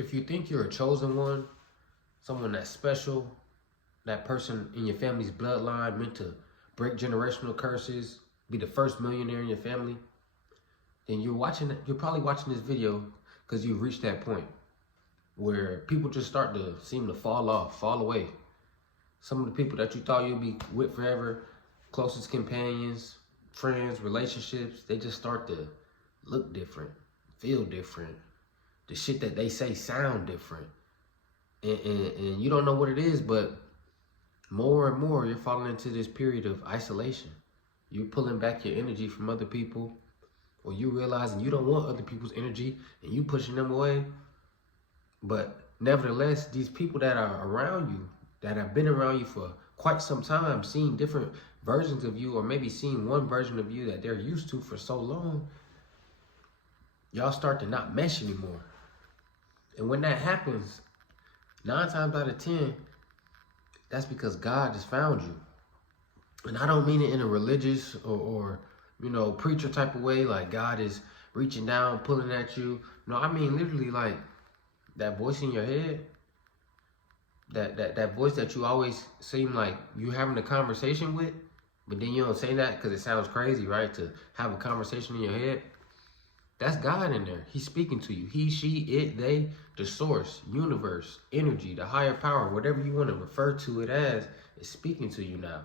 If you think you're a chosen one, someone that's special, that person in your family's bloodline meant to break generational curses, be the first millionaire in your family, then you're probably watching this video because you've reached that point where people just start to seem to fall away. Some of the people that you thought you'd be with forever, closest companions, friends, relationships, they just start to look different, feel different. The shit that they say sound different. And you don't know what it is, but more and more you're falling into this period of isolation. You're pulling back your energy from other people, or you realizing you don't want other people's energy and you pushing them away. But nevertheless, these people that are around you, that have been around you for quite some time, seeing different versions of you, or maybe seeing one version of you that they're used to for so long, y'all start to not mesh anymore. And when that happens, 9 times out of 10, that's because God has found you. And I don't mean it in a religious or preacher type of way, like God is reaching down, pulling at you. No, I mean literally like that voice in your head, that voice that you always seem like you having a conversation with, but then you don't say that because it sounds crazy, right? To have a conversation in your head. That's God in there. He's speaking to you. He, she, it, they, the source, universe, energy, the higher power, whatever you want to refer to it as, is speaking to you now.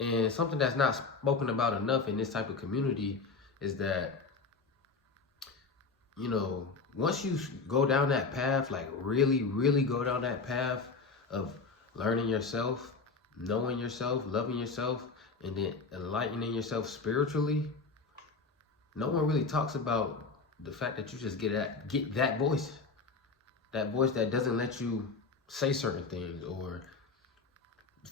And something that's not spoken about enough in this type of community is that, once you go down that path, like really, really go down that path of learning yourself, knowing yourself, loving yourself, and then enlightening yourself spiritually, no one really talks about the fact that you just get that voice that doesn't let you say certain things, or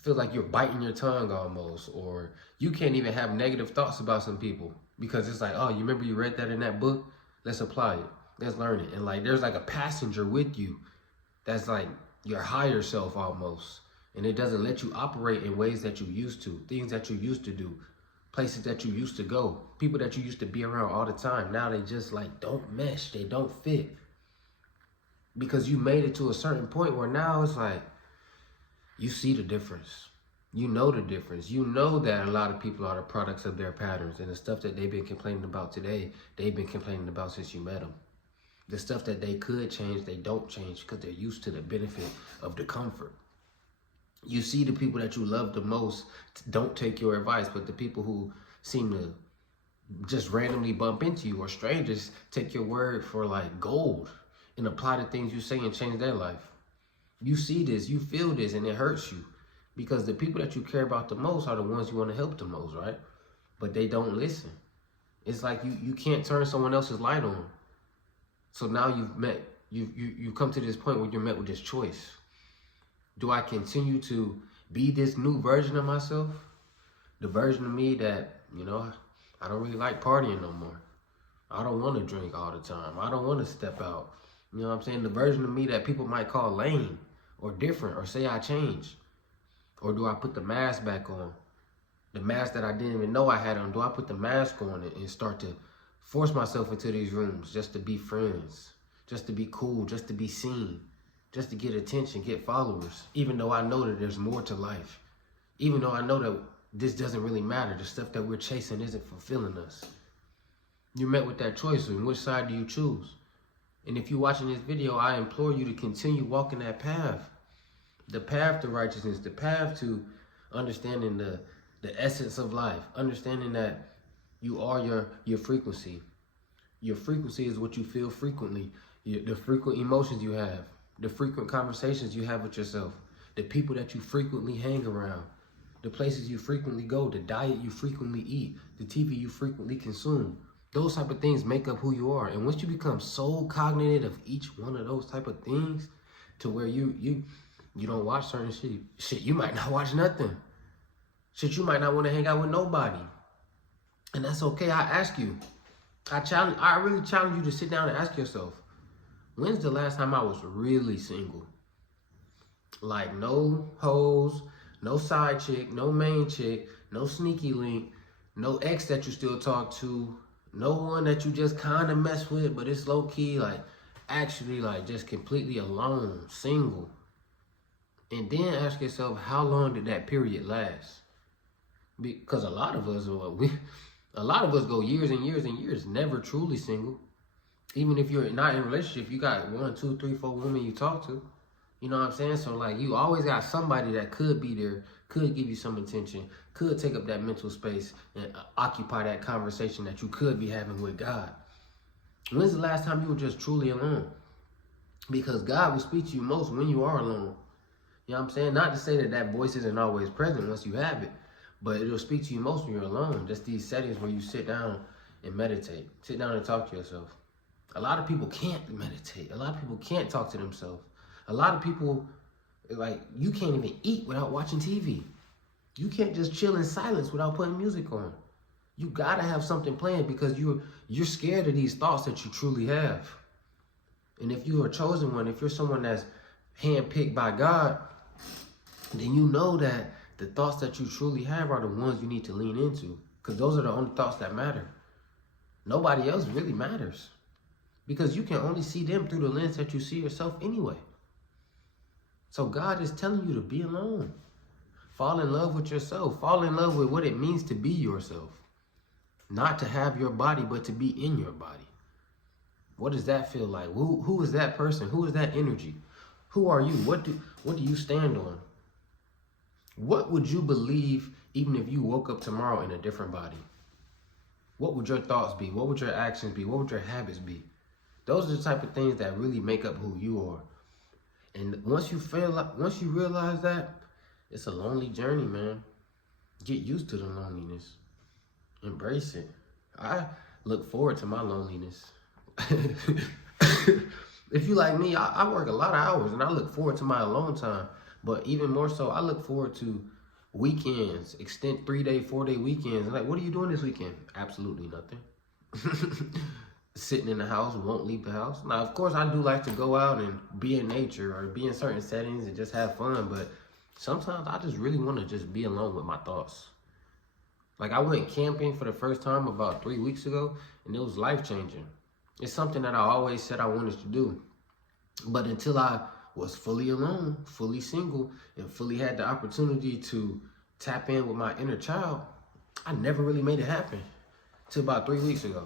feel like you're biting your tongue almost, or you can't even have negative thoughts about some people because it's like, oh, you remember you read that in that book? Let's apply it. Let's learn it. And like, there's like a passenger with you that's like your higher self almost. And it doesn't let you operate in ways that you used to, things that you used to do, places that you used to go, people that you used to be around all the time. Now they just like don't mesh, they don't fit. Because you made it to a certain point where now it's like, you see the difference. You know the difference. You know that a lot of people are the products of their patterns, and the stuff that they've been complaining about today, they've been complaining about since you met them. The stuff that they could change, they don't change because they're used to the benefit of the comfort. You see the people that you love the most don't take your advice, but the people who seem to just randomly bump into you, or strangers, take your word for like gold and apply the things you say and change their life. You see this, you feel this, and it hurts you because the people that you care about the most are the ones you want to help the most, right? But they don't listen. It's like you can't turn someone else's light on. So now you've come to this point where you're met with this choice. Do I continue to be this new version of myself? The version of me that, I don't really like partying no more. I don't want to drink all the time. I don't want to step out. You know what I'm saying? The version of me that people might call lame or different or say I changed. Or do I put the mask back on? The mask that I didn't even know I had on. Do I put the mask on and start to force myself into these rooms just to be friends, just to be cool, just to be seen, just to get attention, get followers, even though I know that there's more to life, even though I know that this doesn't really matter. The stuff that we're chasing isn't fulfilling us. You're met with that choice, and which side do you choose? And if you're watching this video, I implore you to continue walking that path. The path to righteousness, the path to understanding the essence of life, understanding that you are your frequency. Your frequency is what you feel frequently, the frequent emotions you have, the frequent conversations you have with yourself, the people that you frequently hang around, the places you frequently go, the diet you frequently eat, the TV you frequently consume. Those type of things make up who you are. And once you become so cognitive of each one of those type of things to where you don't watch certain shit, you might not watch nothing. Shit, you might not want to hang out with nobody. And that's okay. I ask you, I really challenge you to sit down and ask yourself, when's the last time I was really single? Like no hoes, no side chick, no main chick, no sneaky link, no ex that you still talk to, no one that you just kind of mess with, but it's low key. Like, actually like just completely alone, single. And then ask yourself, how long did that period last? Because a lot of us, a lot of us go years and years and years never truly single. Even if you're not in a relationship, you got 1, 2, 3, 4 women you talk to. You know what I'm saying? So like you always got somebody that could be there, could give you some attention, could take up that mental space and occupy that conversation that you could be having with God. When's the last time you were just truly alone? Because God will speak to you most when you are alone. You know what I'm saying? Not to say that that voice isn't always present once you have it, but it'll speak to you most when you're alone. Just these settings where you sit down and meditate. Sit down and talk to yourself. A lot of people can't meditate. A lot of people can't talk to themselves. A lot of people, like, you can't even eat without watching TV. You can't just chill in silence without putting music on. You gotta have something playing because you're scared of these thoughts that you truly have. And if you are a chosen one, if you're someone that's handpicked by God, then you know that the thoughts that you truly have are the ones you need to lean into, because those are the only thoughts that matter. Nobody else really matters, because you can only see them through the lens that you see yourself anyway. So God is telling you to be alone. Fall in love with yourself. Fall in love with what it means to be yourself. Not to have your body, but to be in your body. What does that feel like? Who is that person? Who is that energy? Who are you? What do you stand on? What would you believe even if you woke up tomorrow in a different body? What would your thoughts be? What would your actions be? What would your habits be? Those are the type of things that really make up who you are. And once you realize that, it's a lonely journey, man. Get used to the loneliness. Embrace it. I look forward to my loneliness. If you like me, I work a lot of hours and I look forward to my alone time. But even more so, I look forward to weekends, extend 3-day, 4-day weekends. Like, what are you doing this weekend? Absolutely nothing. Sitting in the house, won't leave the house. Now, of course, I do like to go out and be in nature or be in certain settings and just have fun. But sometimes I just really want to just be alone with my thoughts. Like, I went camping for the first time about 3 weeks ago, and it was life-changing. It's something that I always said I wanted to do. But until I was fully alone, fully single, and fully had the opportunity to tap in with my inner child, I never really made it happen till about 3 weeks ago.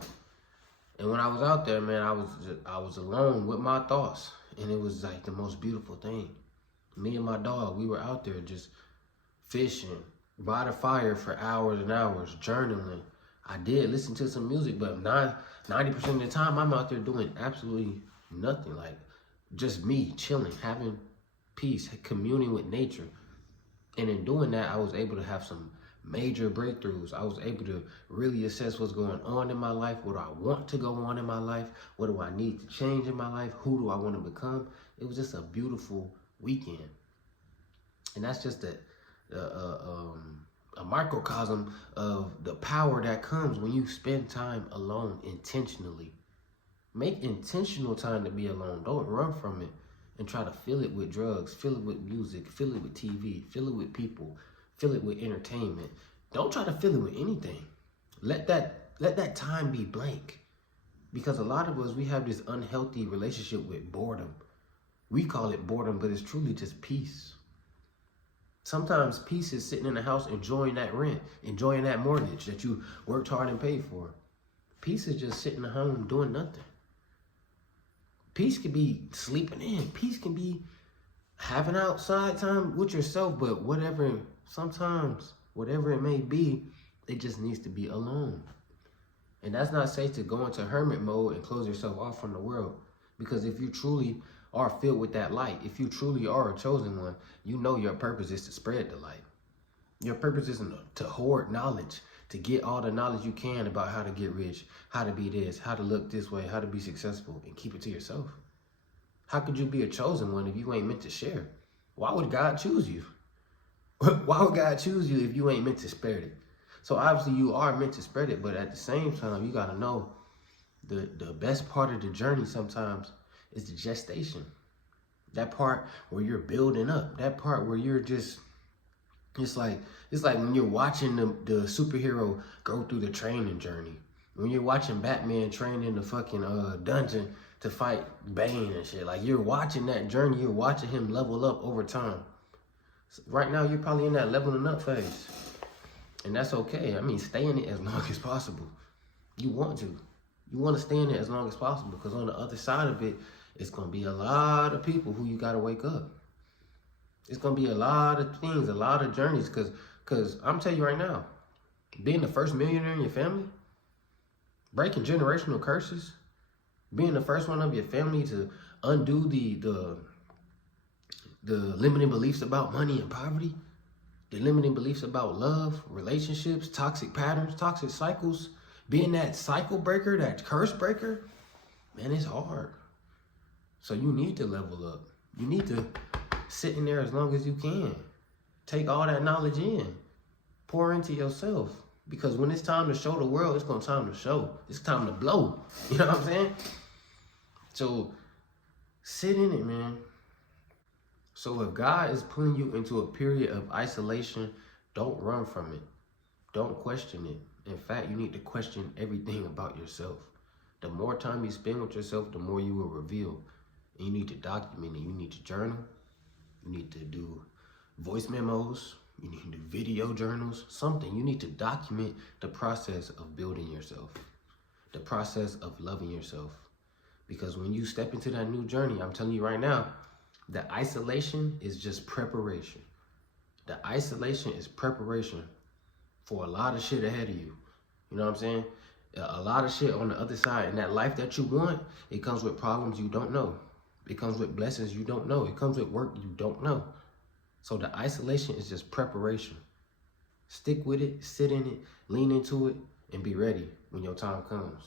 And when I was out there, man, I was alone with my thoughts, and it was like the most beautiful thing. Me and my dog, we were out there just fishing by the fire for hours and hours, journaling. I did listen to some music, but 90% of the time, I'm out there doing absolutely nothing. Like, just me chilling, having peace, communing with nature. And in doing that, I was able to have some major breakthroughs. I was able to really assess what's going on in my life. What do I want to go on in my life? What do I need to change in my life? Who do I want to become? It was just a beautiful weekend. And that's just a microcosm of the power that comes when you spend time alone intentionally. Make intentional time to be alone. Don't run from it and try to fill it with drugs, fill it with music, fill it with TV, fill it with people, fill it with entertainment. Don't try to fill it with anything. Let that time be blank. Because a lot of us, we have this unhealthy relationship with boredom. We call it boredom, but it's truly just peace. Sometimes peace is sitting in the house enjoying that rent, enjoying that mortgage that you worked hard and paid for. Peace is just sitting at home doing nothing. Peace can be sleeping in. Peace can be having outside time with yourself, but sometimes, whatever it may be, it just needs to be alone. And that's not safe to go into hermit mode and close yourself off from the world. Because if you truly are filled with that light, if you truly are a chosen one, you know your purpose is to spread the light. Your purpose isn't to hoard knowledge, to get all the knowledge you can about how to get rich, how to be this, how to look this way, how to be successful, and keep it to yourself. How could you be a chosen one if you ain't meant to share? Why would God choose you? Why would God choose you if you ain't meant to spread it? So obviously you are meant to spread it, but at the same time, you gotta know the best part of the journey sometimes is the gestation. That part where you're building up, that part where you're just, it's like when you're watching the superhero go through the training journey. When you're watching Batman train in the fucking dungeon to fight Bane and shit. Like, you're watching that journey. You're watching him level up over time. So right now, you're probably in that leveling up phase. And that's okay. I mean, stay in it as long as possible. You want to. You want to stay in it as long as possible, because on the other side of it, it's going to be a lot of people who you got to wake up. It's going to be a lot of things, a lot of journeys. Because I'm telling you right now, being the first millionaire in your family, breaking generational curses, being the first one of your family to undo the limiting beliefs about money and poverty, the limiting beliefs about love, relationships, toxic patterns, toxic cycles, being that cycle breaker, that curse breaker, man, it's hard. So you need to level up. You need to sit in there as long as you can. Take all that knowledge in. Pour into yourself. Because when it's time to show the world, it's going to time to show. It's time to blow. You know what I'm saying? So sit in it, man. So if God is putting you into a period of isolation, don't run from it. Don't question it. In fact, you need to question everything about yourself. The more time you spend with yourself, the more you will reveal. And you need to document it. You need to journal. You need to do voice memos. You need to do video journals. Something. You need to document the process of building yourself. The process of loving yourself. Because when you step into that new journey, I'm telling you right now, the isolation is just preparation. The isolation is preparation for a lot of shit ahead of you. You know what I'm saying? A lot of shit on the other side. And that life that you want, it comes with problems you don't know. It comes with blessings you don't know. It comes with work you don't know. So the isolation is just preparation. Stick with it, sit in it, lean into it, and be ready when your time comes.